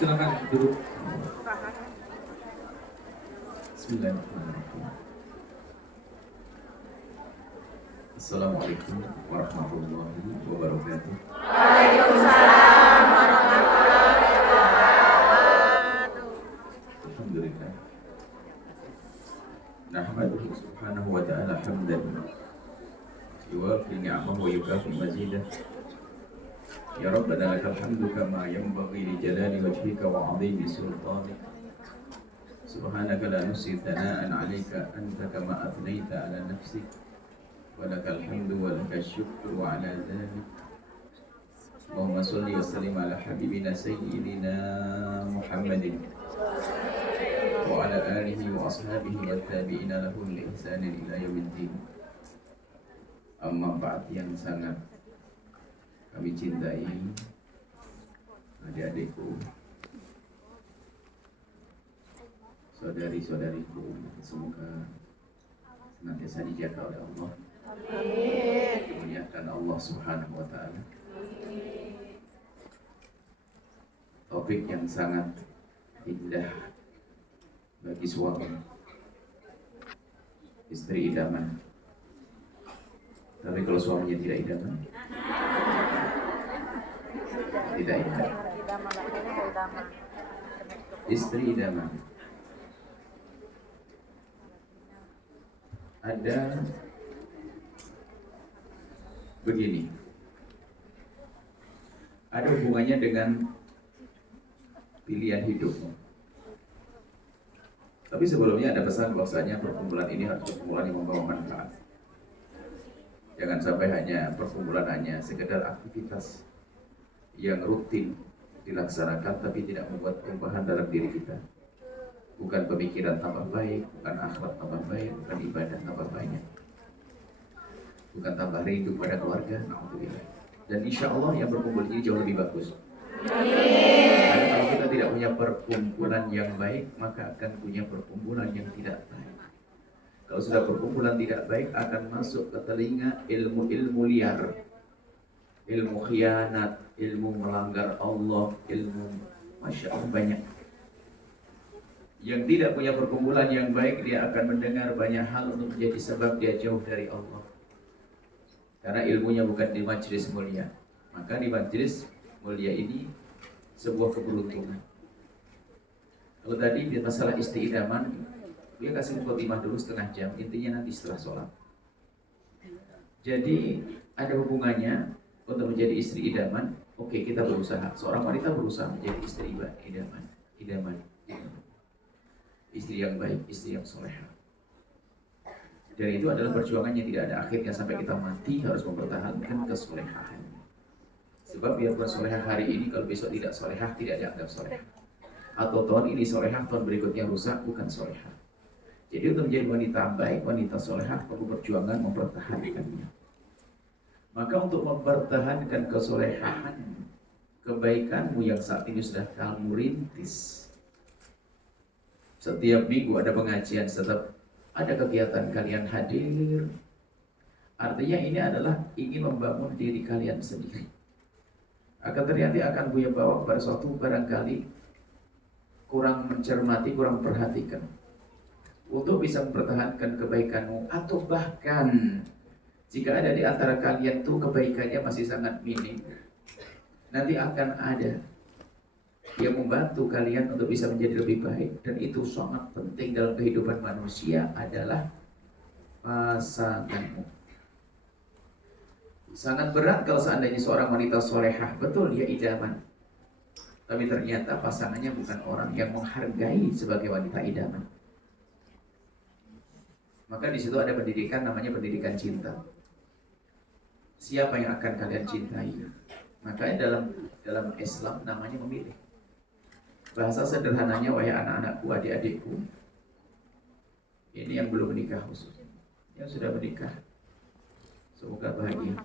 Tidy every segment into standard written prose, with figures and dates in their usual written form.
Silakan duduk. Bismillahirrahmanirrahim. Assalamualaikum warahmatullahi wabarakatuh. Waalaikumsalam warahmatullahi wabarakatuh. Alhamdulillah. Nahmaduhu subhanahu wa ta'ala hamdan yuwafi ni'amahu wa yukafi mazidah. Ya Rabbana lakal hamdu kama yanbaghi li jalali wajhika wa 'azimi sultanik. Subhanaka la nuhsi thana'an 'alaika anta kama athnayta 'ala nafsik. Wa lakal hamdu wa lakal syukru 'ala dhalik. Allahumma shalli wa sallim ala habibina sayyidina Muhammadin wa ala alihi wa ashabihi wa tabi'ina lahum li ihsanin ila yaumiddin. Amma ba'd, yang sangat kami cintai adik-adikku, saudari-saudariku, semoga senantiasa dijaga oleh Allah, dimuliakan Allah Subhanahu wa ta'ala. Topik yang sangat indah bagi suami, istri idaman. Tapi kalau suaminya tidak idaman, tidak indah. Istri idaman. Ada begini, ada hubungannya dengan pilihan hidupmu. Tapi sebelumnya ada pesan bahwasanya perkumpulan ini harus perkumpulan yang membawa manfaat. Jangan sampai hanya perkumpulan hanya sekedar aktivitas yang rutin dilaksanakan tapi tidak membuat perubahan dalam diri kita. Bukan pemikiran tambah baik, bukan akhlak tambah baik, bukan ibadah tambah banyak, bukan tambah rindu pada keluarga. Alhamdulillah. Dan insya Allah yang berkumpul ini jauh lebih bagus. Karena kalau kita tidak punya perkumpulan yang baik, maka akan punya perkumpulan yang tidak baik. Kalau sudah perkumpulan tidak baik, akan masuk ke telinga ilmu-ilmu liar, ilmu khianat, ilmu melanggar Allah, ilmu Masya Allah banyak. Yang tidak punya perkumpulan yang baik, dia akan mendengar banyak hal untuk menjadi sebab dia jauh dari Allah. Karena ilmunya bukan di majelis mulia. Maka di majelis mulia ini sebuah keberuntungan. Kalau tadi di masalah istri idaman, dia kasih mukadimah dulu setengah jam, intinya nanti setelah sholat. Jadi ada hubungannya untuk menjadi istri idaman. Oke, kita berusaha. Seorang wanita berusaha menjadi istri idaman. Istri yang baik, istri yang soleha. Dan itu adalah perjuangan yang tidak ada akhirnya, sampai kita mati harus mempertahankan kesolehaan. Sebab biarpun solehah hari ini, kalau besok tidak solehah, tidak dianggap solehah. Atau tahun ini solehah, tahun berikutnya rusak, bukan solehah. Jadi untuk menjadi wanita baik, wanita solehah, perlu perjuangan mempertahankannya. Maka untuk mempertahankan kesolehaan, kebaikanmu yang saat ini sudah kamu rintis, setiap minggu ada pengajian, setiap ada kegiatan kalian hadir, artinya ini adalah ingin membangun diri kalian sendiri. Akan ternyata akan Buya bawa kepada suatu barangkali kurang mencermati, kurang perhatikan. Untuk bisa mempertahankan kebaikanmu, atau bahkan jika ada di antara kalian tuh kebaikannya masih sangat minim, nanti akan ada yang membantu kalian untuk bisa menjadi lebih baik. Dan itu sangat penting dalam kehidupan manusia adalah pasanganmu. Sangat berat kalau seandainya seorang wanita solehah, betul dia idaman, tapi ternyata pasangannya bukan orang yang menghargai sebagai wanita idaman. Maka di situ ada pendidikan, namanya pendidikan cinta. Siapa yang akan kalian cintai? Makanya dalam Islam namanya memilih. Bahasa sederhananya, wahai anak-anakku, adik-adikku, ini yang belum menikah khusus, yang sudah menikah, semoga bahagia.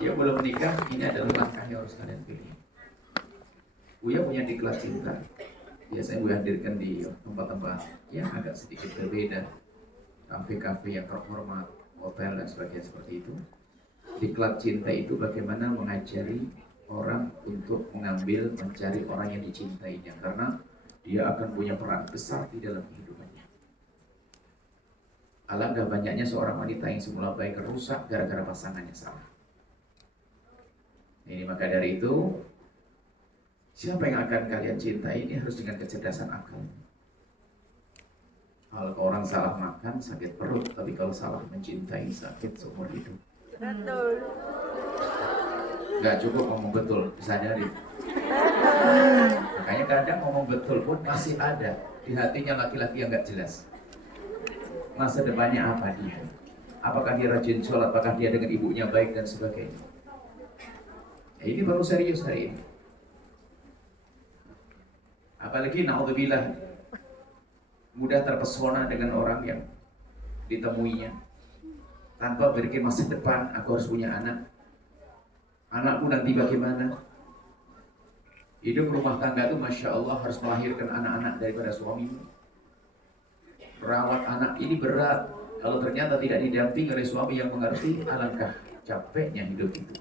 Yang belum menikah, ini adalah langkah yang harus kalian pilih. Buya punya diklat cinta. Biasanya Buya hadirkan di tempat-tempat yang agak sedikit berbeda, kafe-kafe yang terhormat, hotel dan sebagainya seperti itu. Diklat cinta itu bagaimana mengajari orang untuk mengambil, mencari orang yang dicintainya, karena dia akan punya peran besar di dalam kehidupannya. Alangkah banyaknya seorang wanita yang semula baik rusak gara-gara pasangannya salah. Ini maka dari itu, siapa yang akan kalian cintai ini harus dengan kecerdasan akal. Kalau orang salah makan sakit perut, tapi kalau salah mencintai sakit seumur hidup. Betul. Gak cukup ngomong betul, disadari. Makanya kadang ngomong betul pun masih ada di hatinya laki-laki yang gak jelas. Masa depannya apa dia? Apakah dia rajin sholat, apakah dia dengan ibunya baik dan sebagainya. Ini baru serius hari ini. Apalagi na'udzubillah, mudah terpesona dengan orang yang ditemuinya tanpa berpikir masa depan, aku harus punya anak. Anakku nanti bagaimana? Hidup rumah tangga itu Masya Allah harus melahirkan anak-anak daripada suamimu. Merawat anak ini berat. Kalau ternyata tidak didampingi oleh suami yang mengerti, alangkah capeknya hidup itu.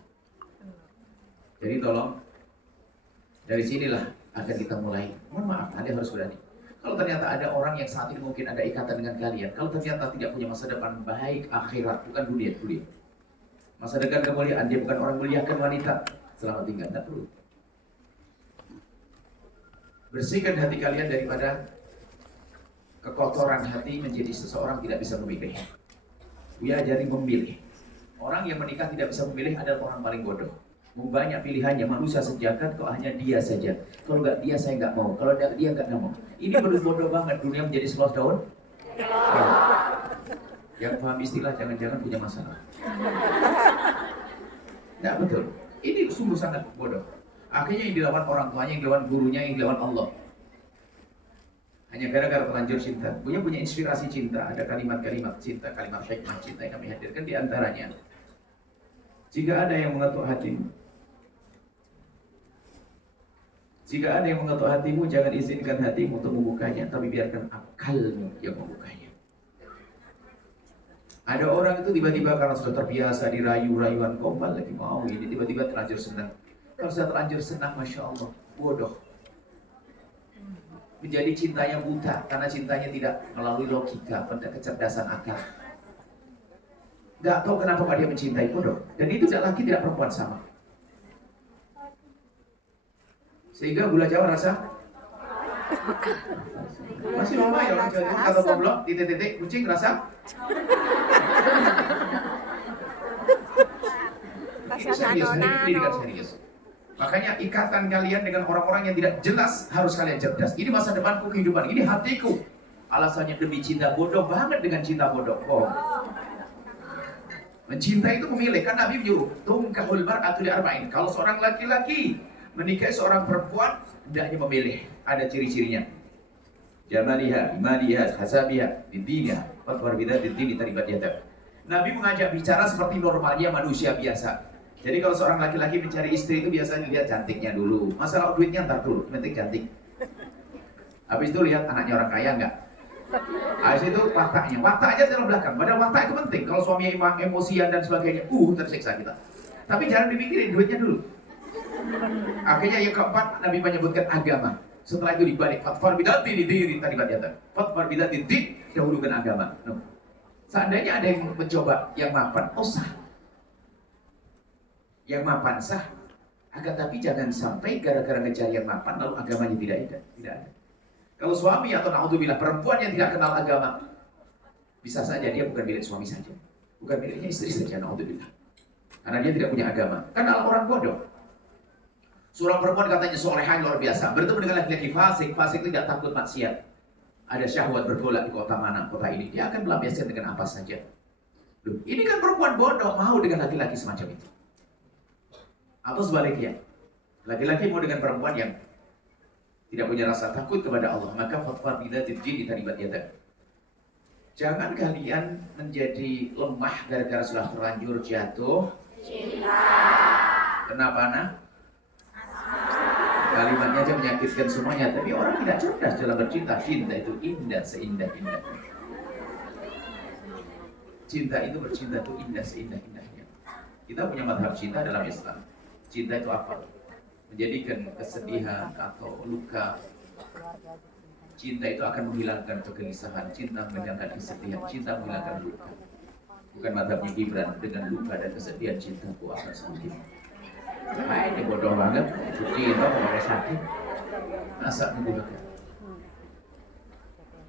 Jadi tolong, dari sinilah akan kita mulai. Mohon maaf, Anda harus berani. Kalau ternyata ada orang yang saat ini mungkin ada ikatan dengan kalian, kalau ternyata tidak punya masa depan baik akhirat, bukan dunia. Masa depan kemuliaan, dia bukan orang muliakan wanita, selamat tinggal, tidak perlu. Bersihkan hati kalian daripada kekotoran hati menjadi seseorang tidak bisa memilih. Dia ajari memilih. Orang yang menikah tidak bisa memilih adalah orang paling bodoh. Banyak pilihannya, manusia sejagat kok hanya dia saja. Kalau nggak dia saya nggak mau, kalau dia nggak mau. Ini bodoh banget, dunia menjadi seluas daun. Yang paham istilah jangan-jangan punya masalah. Nggak betul. Ini sungguh sangat bodoh. Akhirnya yang dilawan orang tuanya, yang dilawan gurunya, yang dilawan Allah. Hanya gara-gara terlanjur cinta. Punya inspirasi cinta. Ada kalimat-kalimat cinta, kalimat hikmah cinta yang kami hadirkan di antaranya. Jika ada yang mengetuk hatimu, jangan izinkan hatimu untuk membukanya, tapi biarkan akalmu yang membukanya. Ada orang itu tiba-tiba karena sudah terbiasa dirayu-rayuan gombal lagi mau ini, tiba-tiba terlanjur senang. Kalau sudah terlanjur senang, Masya Allah, bodoh. Menjadi cintanya buta, karena cintanya tidak melalui logika, pada kecerdasan akal. Gak tahu kenapa dia mencintai, bodoh. Dan itu tidak laki, tidak perempuan sama. Sehingga gula Jawa rasa masih lumayan orang Jawa kata goblok, titik-titik, kucing rasa serius. Makanya ikatan kalian dengan orang-orang yang tidak jelas harus kalian cerdas. Ini masa depanku, kehidupan ini hatiku. Alasannya demi cinta, bodoh banget dengan cinta bodoh. Mencintai itu memilih, kan Nabi menyuruh tungkahul mar'atu li arba'in. Kalau seorang laki-laki menikahi seorang perempuan, hendaknya memilih. Ada ciri-cirinya. Jamaliha, imaliha, hasabiha, diniha, fatwar bidah, dini taribat yadak. Nabi mengajak bicara seperti normalnya manusia biasa. Jadi kalau seorang laki-laki mencari istri itu biasanya lihat cantiknya dulu. Masalah duitnya ntar dulu, penting cantik. Habis itu lihat anaknya orang kaya enggak. Habis itu wataknya aja dalam belakang. Padahal watak itu penting. Kalau suaminya emosian dan sebagainya, tersiksa kita. Tapi jangan dipikirin duitnya dulu. Akhirnya yang keempat, Nabi menyebutkan agama. Setelah itu dibalik fatfar bidati diri tadi batyatan. Fatfar bidati dahulukan agama. No. Seandainya ada yang mencoba yang mapan, sah. Yang mapan sah. Akan tapi jangan sampai gara-gara ngejar yang mapan lalu agamanya tidak ada. Kalau suami atau na'udzubillah perempuan yang tidak kenal agama, bisa saja dia bukan milik suami saja, bukan miliknya istri saja, na'udzubillah. Karena dia tidak punya agama. Karena orang bodoh. Seorang perempuan katanya solehah luar biasa, bertemu dengan laki-laki fasik tidak takut maksiat. Ada syahwat bergolak di kota mana, kota ini, dia akan melampiaskan dengan apa saja. Loh, ini kan perempuan bodoh mau dengan laki-laki semacam itu. Atau sebaliknya, laki-laki mau dengan perempuan yang tidak punya rasa takut kepada Allah, maka fatwa bidatil jin taribat yadak. Jangan kalian menjadi lemah gara-gara sudah terlanjur jatuh cinta. Kenapa nah? Kalimatnya aja menyakitkan semuanya, tapi orang tidak cerdas dalam bercinta. Cinta itu indah seindah-indah. Cinta itu bercinta itu indah seindah-indahnya. Kita punya madhab cinta dalam Islam. Cinta itu apa? Menjadikan kesedihan atau luka. Cinta itu akan menghilangkan kegelisahan, cinta menghilangkan kesedihan, cinta menghilangkan luka. Bukan madhabnya Gibran, dengan luka dan kesedihan cintaku akan semakin. Nah ini bodoh banget, cinta mau sakit, masa menggunakan.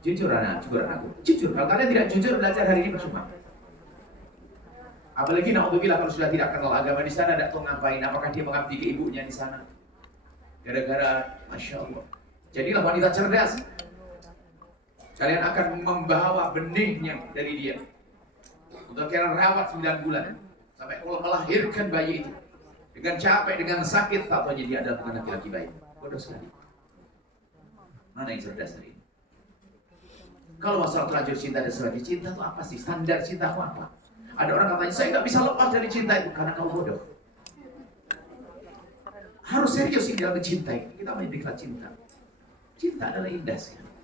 Jujur anakku, jujur. Kalau kalian tidak jujur belajar hari ini percuma. Apalagi naudzubillah kalau sudah tidak kenal agama di sana, tidak tahu ngapain. Apakah dia mengabdi ke ibunya di sana? Gara-gara, masya Allah. Jadilah wanita cerdas. Kalian akan membawa benihnya dari dia. Untuk kalian rawat 9 bulan sampai Allah melahirkan bayi itu. Dengan capek, dengan sakit, tak tahu dia adalah bukan laki-laki baik. Bodoh sekali. Mana yang cerdas hari ini? Kalau masalah terlanjur cinta dan sebagai cinta itu apa sih? Standar cinta itu apa? Ada orang katanya, saya nggak bisa lepas dari cinta itu karena kau bodoh. Harus serius ini dalam mencintai. Kita mendeklar cinta. Cinta adalah indah sekali.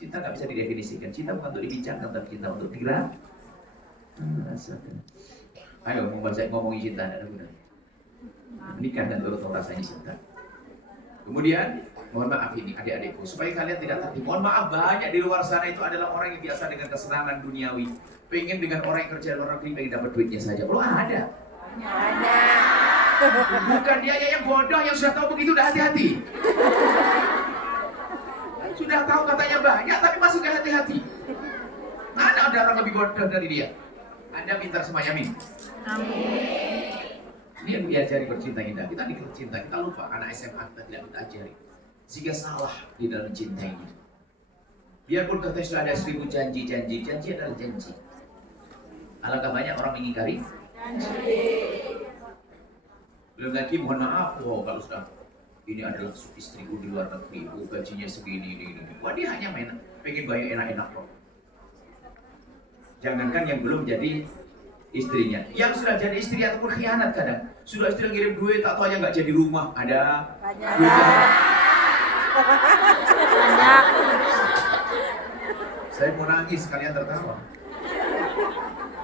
Cinta nggak bisa didefinisikan. Cinta bukan untuk dibincangkan, tapi cinta untuk dirasakan. Ayo ngomongin cinta, ada guna. Menikah dan turut rasanya cinta. Kemudian, mohon maaf ini adik-adikku, supaya kalian tidak tertipu. Mohon maaf, banyak di luar sana itu adalah orang yang biasa dengan kesenangan duniawi. Pengen dengan orang yang kerja luar negeri, pengen dapat duitnya saja. Oh ada. Bukan dia yang bodoh yang sudah tahu begitu, udah hati-hati. Sudah tahu katanya banyak, tapi masih gak hati-hati. Mana ada orang lebih bodoh dari dia? Anda pintar sama Yamin. Amin. Ini yang diajari bercinta indah. Kita dikasih cinta, kita lupa. Anak SMA kita tidak kita ajari. Sehingga salah di dalam mencintainya. Biarpun katanya sudah ada 1000 janji adalah janji. Alangkah banyak orang mengingkari janji. Belum lagi mohon maaf, kalau sudah ini adalah istriku di luar negeri, gajinya segini, ini. Wah dia hanya pengen bayar enak-enak kok. Jangankan yang belum jadi istrinya, yang sudah jadi istri ataupun khianat kadang. Sudah istri ngirim duit, tak tahu aja nggak jadi rumah. Ada banyak. Saya mau nangis, kalian tertawa.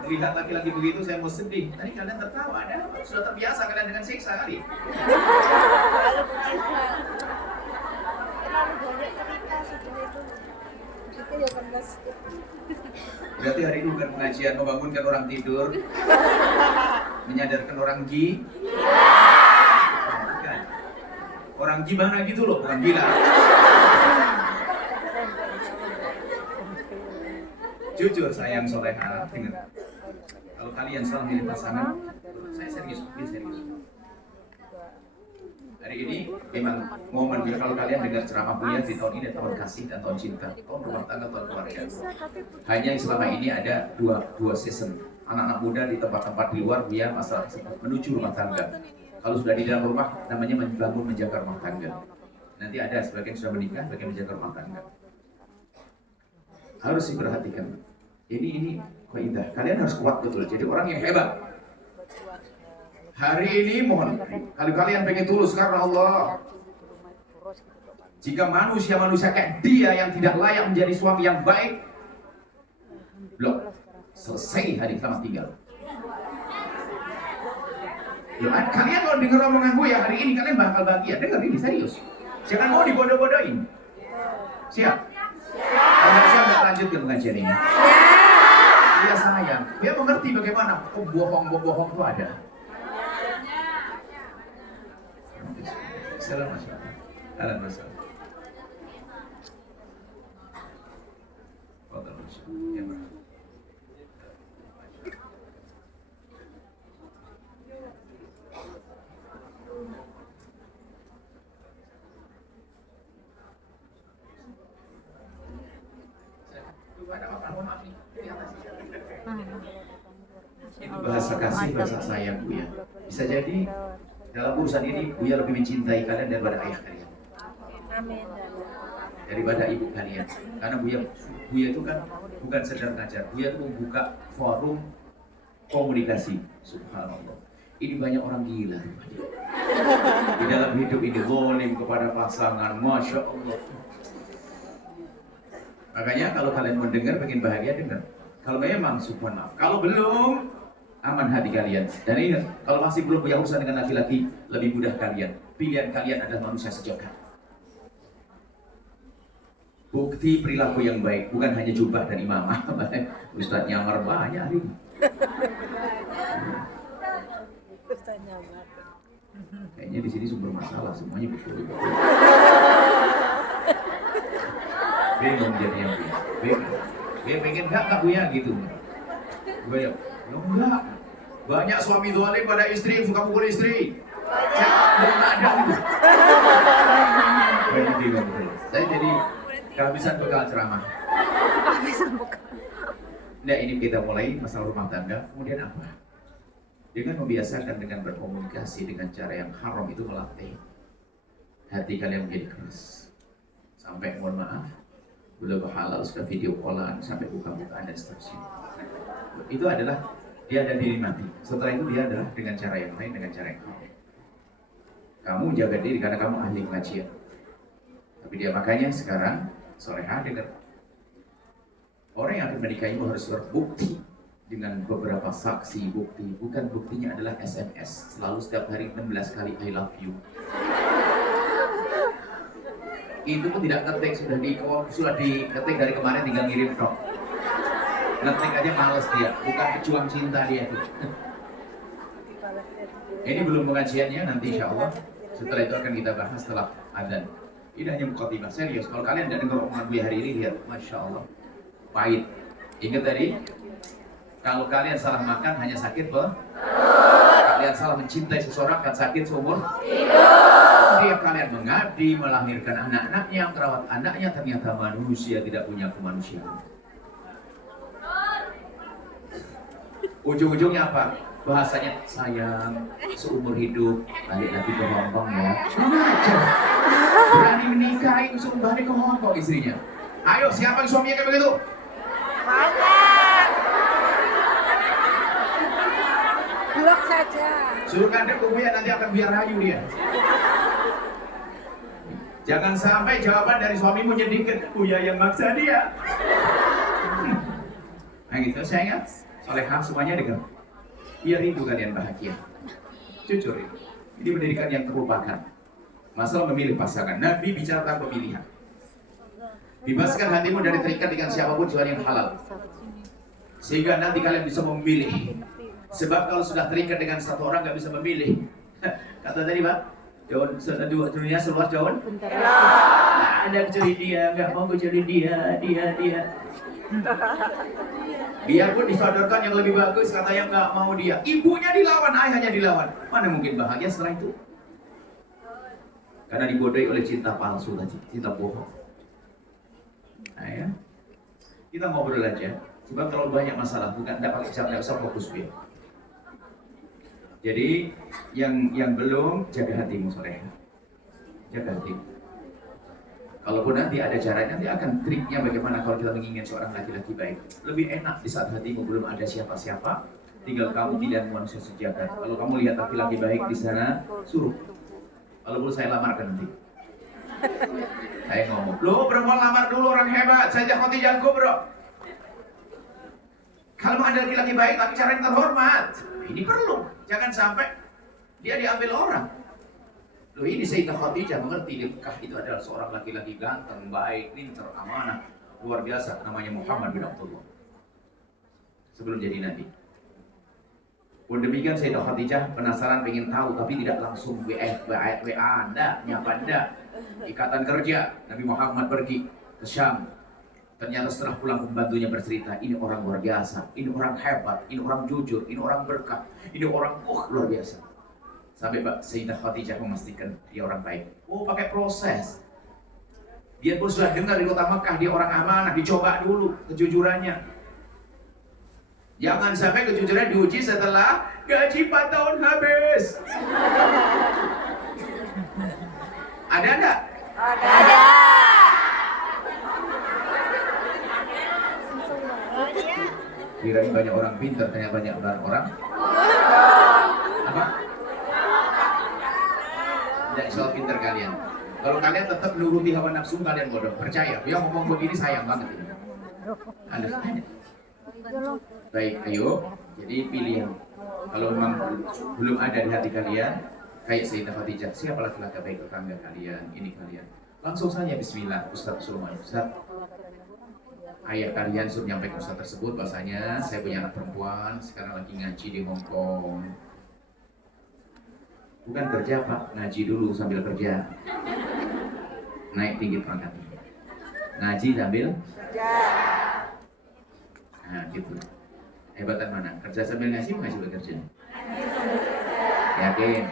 Melihat laki-laki begitu, saya mau sedih. Tadi kalian tertawa, ada apa? Sudah terbiasa kalian dengan siksa kali. Berarti hari ini bukan pengajian membangunkan orang tidur, menyadarkan orang gila. Bukan. Orang gimana gitu loh, bukan gila. Jujur sayang soleha, dengar. Kalau kalian salah milih pasangan, saya serius. Hari ini memang momen kalau kalian dengar ceramah Buya di tahun ini tahun kasih dan tahun cinta, tahun rumah tangga, tahun keluarga. Hanya yang selama ini ada dua season. Anak-anak muda di tempat-tempat di luar Buya masalah menuju rumah tangga. Kalau sudah di dalam rumah namanya membangun menjaga rumah tangga. Nanti ada sebagian sudah menikah, sebagian menjaga rumah tangga. Harus diperhatikan. Ini kok indah. Kalian harus kuat betul. Jadi orang yang hebat. Hari ini mohon, kalau kalian pengen tulus karena Allah, jika manusia kayak dia yang tidak layak menjadi suami yang baik, belum selesai hari selamat tinggal. Loh, kalian kalau dengar omongan gue ya hari ini kalian bakal bahagia. Dengar ini serius. Jangan mau dibodoh-bodohin. Siap? Kalau saya nggak lanjut ke pengajian ini. Dia sayang. Dia mengerti bagaimana bohong itu ada. Assalamualaikum. Alhamdulillah. Itu bahasa kasih, bahasa sayang Buya. Bisa jadi dalam urusan ini Buya lebih mencintai kalian daripada ayah kalian. Amin. Daripada ibu kalian. Karena Buya itu kan bukan sekedar ngajar. Buya itu membuka forum komunikasi. Subhanallah. Ini banyak orang gila. Di dalam hidup ini zalim kepada pasangan. Masya Allah. Makanya kalau kalian mendengar pengen bahagia dengar. Kalau memang subhanallah. Kalau belum, aman hati kalian. Dan ingat, kalau masih belum punya urusan dengan laki-laki, lebih mudah kalian. Pilihan kalian adalah manusia sejagat. Bukti perilaku yang baik, bukan hanya jubah dan imamah. Ustadz nyamar banyak hari ini. Kayaknya di sini sumber masalah semuanya betul. Bingung jadinya, bingung. Dia pengen nggak punya gitu. Gue ya, enggak. Banyak suami zalim pada istri, suka pukul istri. Saya nggak ada gitu. Bingung betul. Saya jadi kehabisan bekal ceramah. Nah, ini kita mulai masalah rumah tangga. Kemudian apa? Dengan membiasakan dengan berkomunikasi dengan cara yang haram itu melatih hati kalian menjadi keras. Sampai mohon maaf, belum halal sudah video callan sampai buka-bukaan dan seterusnya. Itu adalah dia ada diri mati. Setelah itu dia adalah dengan cara yang lain, dengan cara yang haram. Kamu jaga diri karena kamu ahli pengajian. Tapi dia makanya sekarang soleha dengar. Orang yang akan menikahimu harus berbukti dengan beberapa saksi bukti. Bukan buktinya adalah SMS. Selalu setiap hari 16 kali I love you. Itu pun tidak ngetik, sudah diketik dari kemarin, tinggal ngirim tok. Ngetik aja males dia, bukan pejuang cinta dia itu. Ini belum pengajiannya, nanti insya Allah setelah itu akan kita bahas setelah adzan. Ini hanya mukadimah serius. Kalau kalian tidak dengar omongan gue hari ini, lihat, masya Allah, pahit. Ingat tadi, kalau kalian salah makan hanya sakit kalian salah mencintai seseorang akan sakit seumur hidup. Dia kalian mengabdi, melahirkan anak-anaknya, merawat anaknya, ternyata manusia tidak punya kemanusiaan. Ujung-ujungnya apa? Bahasanya sayang, seumur hidup, balik lagi ke Hongkong ya. Macam berani menikahi suruh balik ke Hongkong istrinya. Ayo, siapa yang suaminya kayak begitu? Banyak. Blok saja. Suruh kandang ke Buya, nanti akan biar rayu dia. Jangan sampai jawaban dari suamimu nyedikit, Buya yang maksa dia. Nah gitu, sayang, solehah semuanya dengar. Biar rindu kalian bahagia. Jujur, ini pendidikan yang terlupakan. Masalah memilih pasangan. Nabi bicara tentang pemilihan. Bebaskan hatimu dari terikat dengan siapapun kecuali yang halal. Sehingga nanti kalian bisa memilih. Sebab kalau sudah terikat dengan satu orang nggak bisa memilih. Kata tadi Pak, dunia seluas jauh. Nah, ada kecuali dia, nggak mau kecuali dia. Biarpun disodorkan yang lebih bagus, kata yang nggak mau dia. Ibunya dilawan, ayahnya dilawan. Mana mungkin bahagia setelah itu? Karena dibodohi oleh cinta palsu tadi, cinta bohong. Nah ya, kita ngobrol aja. Sebab kalau banyak masalah, bukan tidak usah fokus dia. Jadi yang belum, jaga hatimu sore. Jaga hatimu. Kalaupun nanti ada caranya, nanti akan triknya bagaimana kalau kita menginginkan seorang laki-laki baik. Lebih enak di saat hatimu belum ada siapa-siapa, tinggal kamu tidak manusia sejagat. Kalau kamu lihat laki-laki baik di sana, suruh. Kalau perlu saya lamarkan nanti. Saya ngomong, loh perempuan lamar dulu orang hebat, saya jangan jago bro. Kalau ada laki-laki baik tapi cara yang terhormat, ini perlu. Jangan sampai dia diambil orang. Loh ini Sayyidah Khadijah mengerti di Mekah itu adalah seorang laki-laki ganteng, baik, pintar, amanah, luar biasa. Namanya Muhammad bin Abdullah. Sebelum jadi nabi. Pun demikian Sayyidah Khadijah penasaran pengen tahu tapi tidak langsung WA Anda, nyapa Anda. Ikatan kerja, Nabi Muhammad pergi ke Syam. Ternyata setelah pulang pembantunya bercerita, ini orang luar biasa, ini orang hebat, ini orang jujur, ini orang berkah, ini orang luar biasa. Sampai Sayyidah Khadijah memastikan dia orang baik. Oh pakai proses. Dia pun sudah dengar di kota Mekah dia orang amanah, dicoba dulu kejujurannya. Jangan sampai kejujuran diuji setelah gaji 4 tahun habis. Ada enggak? Ada. Kirain banyak orang pintar, ternyata banyak orang apa? Tidak soal pintar kalian. Kalau kalian tetap nuruti hawa nafsu kalian bodoh. Percaya, dia ngomong begini sayang banget ini. Anda baik, ayo. Jadi pilihan. Kalau memang belum ada di hati kalian, kayak Sayyidah Khadijah, siapa laki-laki baik tetangga kalian, ini kalian, langsung saja bismillah, Ustaz Sulaiman, Ustaz, ayah kalian suruh menyampaikan Ustaz tersebut bahasanya saya punya anak perempuan sekarang lagi ngaji di Hong Kong. Bukan kerja Pak, ngaji dulu sambil kerja, naik tinggi pangkatnya, ngaji sambil Kerja. nah gitu. Hebatan mana? Kerja sambil ngaji, ngaji sambil kerja. Yakin?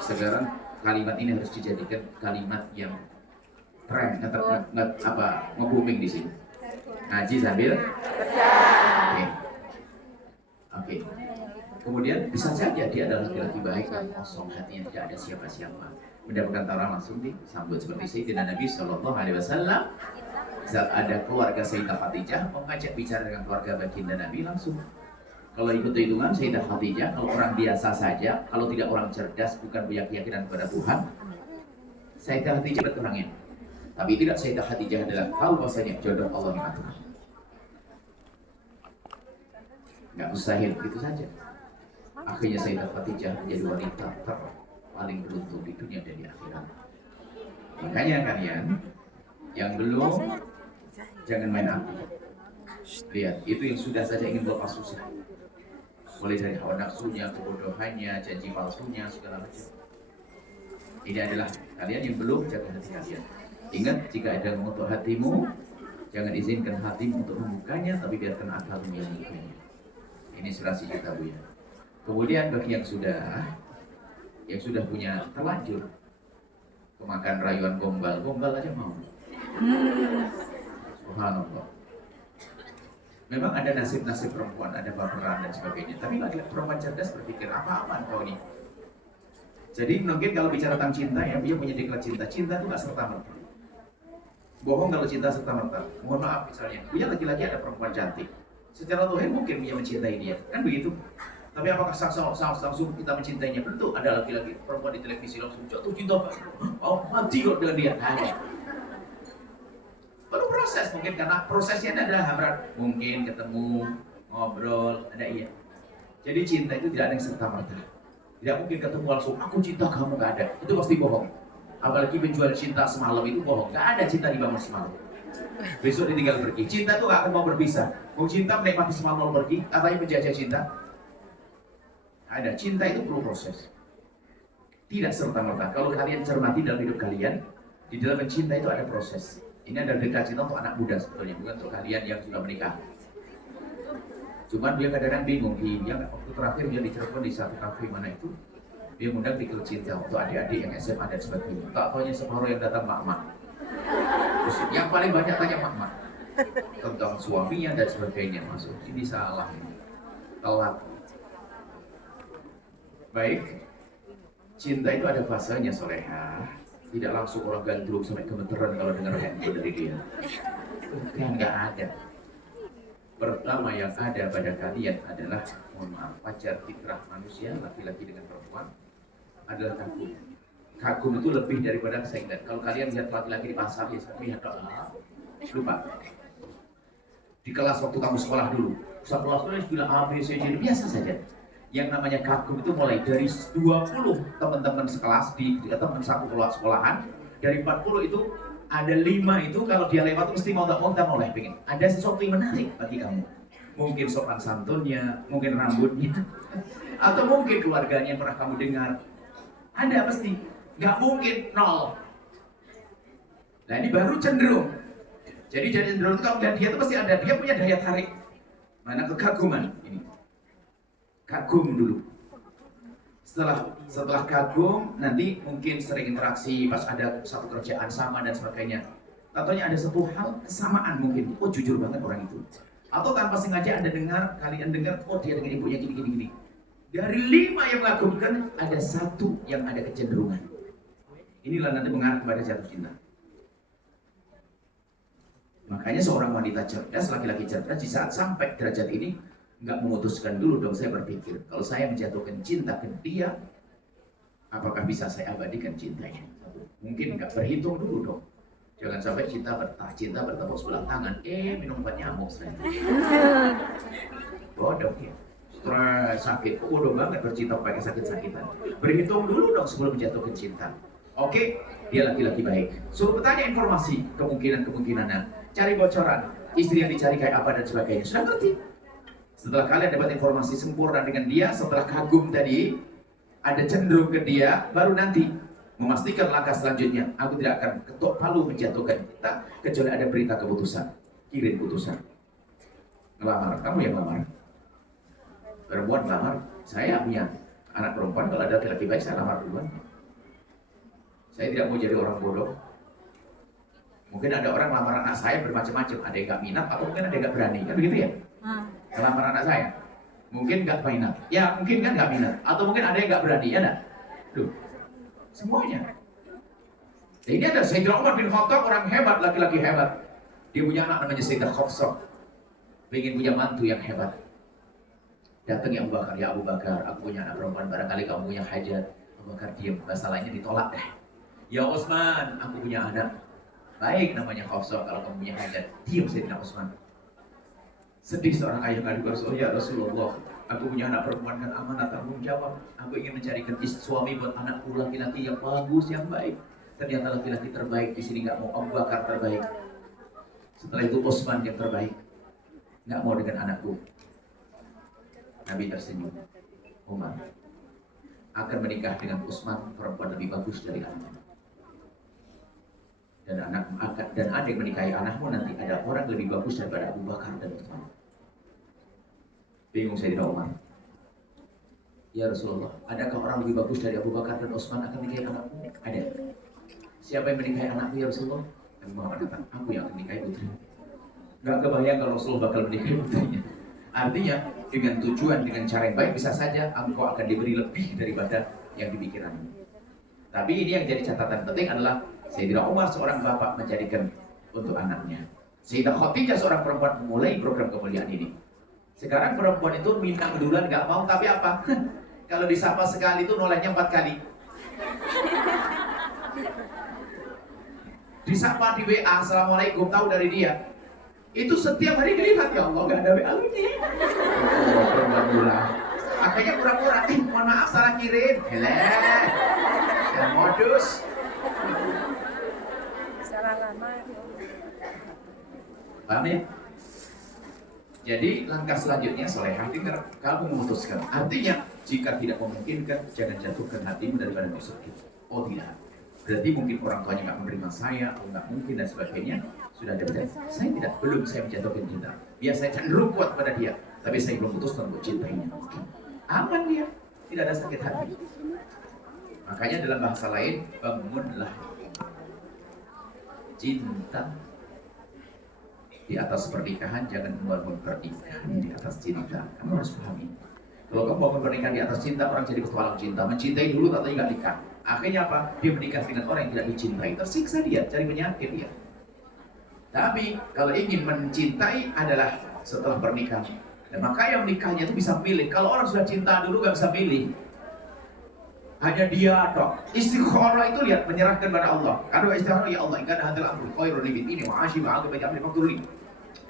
Sekarang kalimat ini harus dijadikan kalimat yang tren, nge-booming di sini. Ngaji sambil Kerja. oke. Oke. Kemudian bisa saja dia adalah laki-laki baik yang kosong hatinya, tidak ada siapa-siapa. Mendapatkan tawaran langsung disambut seperti Sayyidina Nabi Shallallahu Alaihi Wasallam. Saat ada keluarga Sayyidah Khadijah mengajak bicara dengan keluarga baginda Nabi langsung. Kalau ikut hitungan Sayyidah Khadijah, kalau orang biasa saja, kalau tidak orang cerdas, bukan punya keyakinan kepada Tuhan, Sayyidah Khadijah berkurangnya. Tapi tidak, Sayyidah Khadijah adalah tahu bahwasanya jodoh Allah yang atur. Nggak mustahil, gitu saja. Akhirnya Sayyidah Khadijah menjadi wanita paling beruntung di dunia dan di akhirat. Makanya kalian yang belum, jangan main api. Lihat, itu yang sudah saja ingin berlepas susah. Mulai dari hawa nafsunya, kebodohannya, janji palsunya, segala macam. Ini adalah kalian yang belum, jaga hati kalian. Ingat, jika ada yang mengutuk hatimu, jangan izinkan hatimu untuk membukanya, tapi biarkan akalmu yang membukanya. Ini inspirasi kita, Bu ya. Kemudian bagi yang sudah punya terlanjur kemakan rayuan gombal aja mau. Subhanallah. Memang ada nasib-nasib perempuan, ada baperan dan sebagainya. Tapi lagi perempuan cerdas berpikir apa-apaan kau ini. Jadi mungkin kalau bicara tentang cinta ya, dia punya diklat cinta. Cinta itu nggak serta merta. Bohong kalau cinta serta merta. Mohon maaf misalnya, dia laki-laki ada perempuan cantik. Secara zahir mungkin dia mencintai dia, kan begitu. Tapi apakah langsung kita mencintainya? Tentu ada laki-laki perempuan di televisi langsung jatuh cinta, oh mati kok dengan dia. Perlu proses mungkin karena prosesnya ada hamran, mungkin ketemu, ngobrol, ada iya. Jadi cinta itu tidak ada yang serta merta. Tidak mungkin ketemu langsung aku cinta kamu, nggak ada. Itu pasti bohong. Apalagi menjual cinta semalam itu bohong. Nggak ada cinta dibangun semalam. Besok ditinggal pergi. Cinta itu nggak akan mau berpisah. Mau cinta menikmati semalam mau pergi, katanya menjajah cinta. Ada cinta itu perlu proses. Tidak serta merta. Kalau kalian cermati dalam hidup kalian, di dalam mencinta itu ada proses. Ini ada dekat cinta untuk anak muda sebetulnya, bukan untuk kalian yang sudah menikah. Cuman dia kadang-kadang bingung, dia waktu terakhir dia diceritakan di satu kafe mana itu, dia ngundang diklat cinta untuk adik-adik yang SMA dan sebagainya. Tak taunya separuh yang datang mak-mak. Terus yang paling banyak tanya mak-mak tentang suaminya dan sebagainya masuk. Ini salah, telat. Baik, cinta itu ada fasenya soleha. Tidak langsung orang gandrung sampai gemeteran kalau dengar handphone dari dia. Bukan, nggak ada. Pertama yang ada pada kalian adalah, mohon maaf, wajar fitrah manusia, laki-laki dengan perempuan, adalah kagum. Kagum itu lebih daripada kesayangan. Kalau kalian lihat laki-laki di pasar, ya lihat lupa. Di kelas waktu kamu sekolah dulu, Ustaz kelas itu bilang A, B, C, D, biasa saja. Yang namanya kagum itu mulai dari 20 teman-teman sekelas di teman satu sekolahan, dari 40 itu ada 5 itu kalau dia lewat mesti mau tak mau kita mulai pengen ada sesuatu yang menarik bagi kamu. Mungkin sopan santunnya, mungkin rambutnya, atau mungkin keluarganya yang pernah kamu dengar. Ada pasti, nggak mungkin nol. Nah ini baru cenderung. Jadi dari cenderung itu kalau dia itu pasti ada, dia punya daya tarik. Mana kekaguman ini. Kagum dulu. Setelah kagum, nanti mungkin sering interaksi pas ada satu kerjaan sama dan sebagainya. Contohnya ada satu hal kesamaan mungkin. Oh jujur banget orang itu. Atau tanpa sengaja kalian dengar, oh dia dengan ibunya gini. Dari 5 yang mengagumkan, ada 1 yang ada kecenderungan. Inilah nanti mengarah kepada jatuh cinta. Makanya seorang wanita cerdas, laki-laki cerdas, di saat sampai derajat ini, nggak memutuskan dulu dong, saya berpikir kalau saya menjatuhkan cinta ke dia, apakah bisa saya abadikan cintanya? Mungkin nggak berhitung dulu dong, jangan sampai cinta bertepuk sebelah tangan, minum obat nyamuk bodoh ya. Stres, sakit, bodoh banget bercinta pakai sakit-sakitan. Berhitung dulu dong sebelum menjatuhkan cinta. Oke, dia laki-laki baik. Suruh bertanya informasi, kemungkinan-kemungkinannya. Cari bocoran, istri yang dicari kayak apa dan sebagainya. Sudah ngerti. Setelah kalian dapat informasi sempurna dengan dia, setelah kagum tadi, ada cenderung ke dia, baru nanti memastikan langkah selanjutnya. Aku tidak akan ketok palu menjatuhkan kita, kecuali ada berita keputusan. Kirim putusan. Ngelamar, kamu yang ngelamar. Perempuan lamar, saya punya anak perempuan, kalau ada laki-laki baik saya lamar duluan. Saya tidak mau jadi orang bodoh. Mungkin ada orang lamar anak saya bermacam-macam, ada yang nggak minat atau mungkin ada yang nggak berani, kan begitu ya? Lamar anak saya, mungkin nggak minat, ya mungkin kan nggak minat, atau mungkin ada yang nggak berani, ya nggak? Duh, semuanya. Nah, ini ada Sayyidina Umar bin Khattab, orang hebat, laki-laki hebat. Dia punya anak namanya Sayyidah Hafsah, ingin punya mantu yang hebat. Datang ya Abu Bakar, ya Abu Bakar, aku punya anak perempuan, barangkali kamu punya hajat. Abu Bakar diam, masalahnya ditolak deh. Ya Utsman, aku punya anak. Baik namanya Hafsah, kalau kamu punya hajat. Diam Sayyidina Utsman. Sedih seorang ayah ngadu ke ya Rasulullah, aku punya anak perempuan kan amanah tanggung jawab. Aku ingin mencarikan suami buat anakku laki-laki yang bagus, yang baik. Ternyata laki-laki terbaik di sini nggak mau, Abu Bakar terbaik. Setelah itu Utsman yang terbaik, nggak mau dengan anakku. Nabi tersenyum. Umar akan menikah dengan Utsman, perempuan lebih bagus dari anaknya. Dan ada yang menikahi anakmu nanti ada orang lebih bagus daripada Abu Bakar dan Utsman. Bingung Sayyidina Umar. Ya Rasulullah, adakah orang lebih bagus dari Abu Bakar dan Utsman akan menikahi anakmu? Ada. Siapa yang menikahi anakku ya Rasulullah? Nabi Muhammad kata, aku yang akan menikahi putri. Gak kebayang kalau Rasulullah bakal menikahi putrinya. Artinya dengan tujuan, dengan cara yang baik bisa saja engkau akan diberi lebih daripada yang dipikiranmu. Tapi ini yang jadi catatan penting adalah Sayyidina Umar seorang bapak menjadikan untuk anaknya. Sayyidah Khadijah seorang perempuan memulai program kemuliaan ini. Sekarang perempuan itu minta duluan gak mau, tapi apa? Kalau disapa sekali itu nolehnya 4 kali. Disapa di WA, Assalamualaikum, tahu dari dia. Itu setiap hari dilihat, ya Allah gak ada WA lagi. Oh, perempuan murah. Akhirnya pura-pura, mohon maaf salah kirim. Helah, yang modus. Salah lama. Paham ya? Jadi langkah selanjutnya solehah dengar, kamu memutuskan. Artinya jika tidak memungkinkan, jangan jatuhkan hatimu daripada kau sakit. Oh tidak. Berarti mungkin orang tuanya nggak menerima saya, atau nggak mungkin dan sebagainya. Sudah ada benar. Saya tidak, belum saya menjatuhkan cinta. Biar saya cenderung kuat pada dia, tapi saya belum putuskan untuk cintainya. Aman dia, tidak ada sakit hati. Makanya dalam bahasa lain, bangunlah cinta di atas pernikahan, jangan membangun pernikahan di atas cinta. Kamu harus pahami. Kalau kamu bangun pernikahan di atas cinta, orang jadi petualang cinta. Mencintai dulu, katanya nggak nikah. Akhirnya apa? Dia menikah dengan orang yang tidak dicintai. Tersiksa dia, cari penyakit dia. Tapi kalau ingin mencintai adalah setelah pernikahan. Dan maka yang menikahnya itu bisa pilih. Kalau orang sudah cinta dulu nggak bisa pilih. Hanya dia dok. Istikharah itu lihat menyerahkan pada Allah. Karena istikharah ya Allah, ikan hadal amru khairun li ini wa ashi wa aqibati amri faqdurli.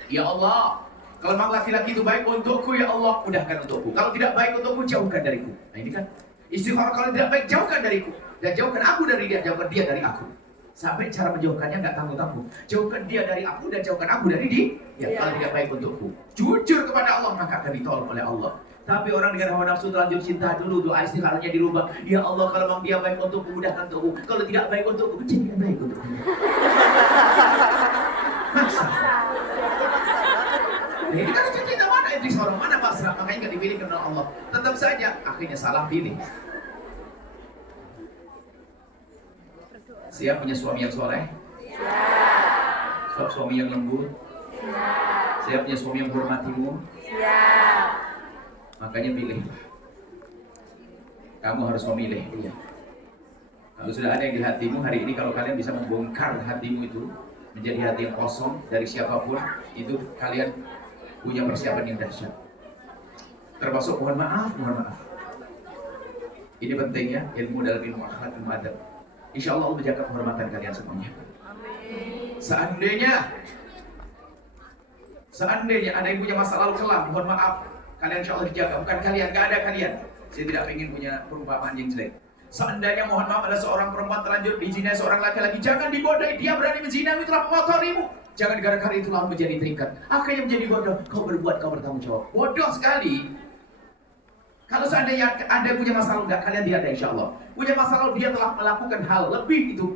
Ya Allah, kalau memang laki-laki itu baik untukku ya Allah, mudahkan untukku. Kalau tidak baik untukku, jauhkan dariku. Nah ini kan istikharah, kalau tidak baik jauhkan dariku dan jauhkan aku dari dia, jauhkan dia dari aku. Sampai cara menjauhkannya nggak tanggung-tanggung. Jauhkan dia dari aku dan jauhkan aku dari dia. Ya, kalau tidak baik untukku, jujur kepada Allah maka akan ditolong oleh Allah. Tapi orang dengan hawa nafsu terlanjur cinta dulu, doa istikharahnya dirubah. Ya Allah, kalau memang dia baik untukku, mudahkan untukku. Kalau tidak baik untukku, jangan baik untukku. Masa? Nah, ini kan cinta mana Idris orang mana pasrah, makanya nggak dipilih karena Allah. Tetap saja akhirnya salah pilih. Siap punya suami yang soleh? Siap. Suami yang lembut? Siap. Siap punya suami yang menghormatimu? Siap. Makanya pilih. Kamu harus memilih. Iya. Kalau sudah ada yang di hatimu hari ini, kalau kalian bisa membongkar hatimu itu menjadi hati yang kosong dari siapapun, itu kalian punya persiapan yang dahsyat. Termasuk mohon maaf. Ini penting ya, ilmu dalam ilmu akhlak, ilmu adab. Insya Allah menjaga kehormatan kalian semuanya. Amin. Seandainya ada yang punya masa lalu kelam, mohon maaf, Kalian insya Allah dijaga, bukan kalian, gak ada kalian. Saya tidak ingin punya perumpamaan yang jelek. Seandainya mohon maaf ada seorang perempuan terlanjur dizinai seorang laki-laki, jangan dibodohi, dia berani menzinai telah mengotorimu. Jangan gara-gara itu lalu menjadi terikat. Akhirnya menjadi bodoh. Kau berbuat, kau bertanggung jawab. Bodoh sekali. Kalau seandainya Anda punya masalah, enggak, kalian dia ada insya Allah. Punya masalah, dia telah melakukan hal lebih itu.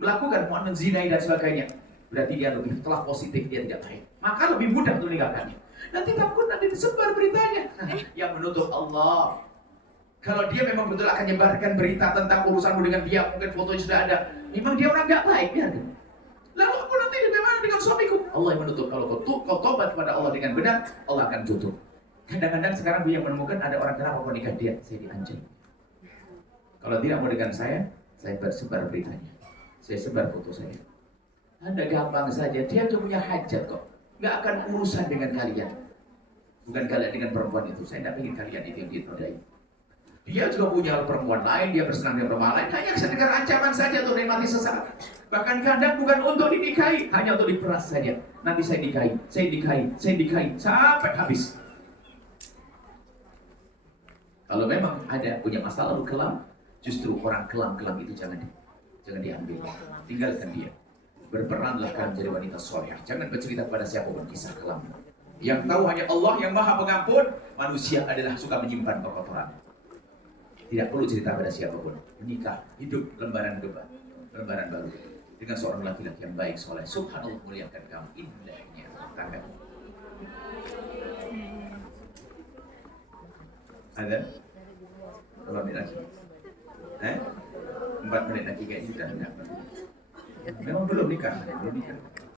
Melakukan, mohon menzinai dan sebagainya. Berarti dia lebih telah positif, dia tidak baik. Maka lebih mudah untuk meninggalkannya. Nanti takut, nanti disebar beritanya. Yang menutup Allah. Kalau dia memang betul akan menyebarkan berita tentang urusanmu dengan dia, mungkin fotonya sudah ada. Memang dia orang enggak baik, biarkan. Lalu aku nanti bagaimana dengan suamiku? Allah yang menutup. Kalau kau tobat kepada Allah dengan benar, Allah akan tutup. Kadang-kadang sekarang dia menemukan ada orang, kenapa kau nikah dia? Saya diancam. Kalau tidak mau dengan saya sebar beritanya. Saya sebar foto saya. Anda gampang saja, dia tuh punya hajat kok. Nggak akan urusan dengan kalian. Bukan kalian dengan perempuan itu. Saya tidak ingin kalian itu yang ditodai. Dia juga punya perempuan lain, dia bersenang dengan perempuan lain. Hanya sekedar ancaman saja untuk menikmati sesaat. Bahkan kadang bukan untuk dinikahi, hanya untuk diperas saja. Nanti saya nikahi, sampai habis. Kalau memang ada punya masalah lalu kelam, justru orang kelam-kelam itu jangan diambil. Tinggalkan dia. Berperanlah kalian menjadi wanita soleh. Jangan bercerita kepada siapapun kisah kelam. Yang tahu hanya Allah yang Maha Pengampun. Manusia adalah suka menyimpan kekotoran. Tidak perlu cerita pada siapapun. Menikah, hidup, lembaran baru dengan seorang laki-laki yang baik, soleh. Subhanallah, muliakan kamu. Indahnya tangga. Ada? Berapa menit lagi? 4 menit lagi kayaknya sudah enggak. Memang belum nikah.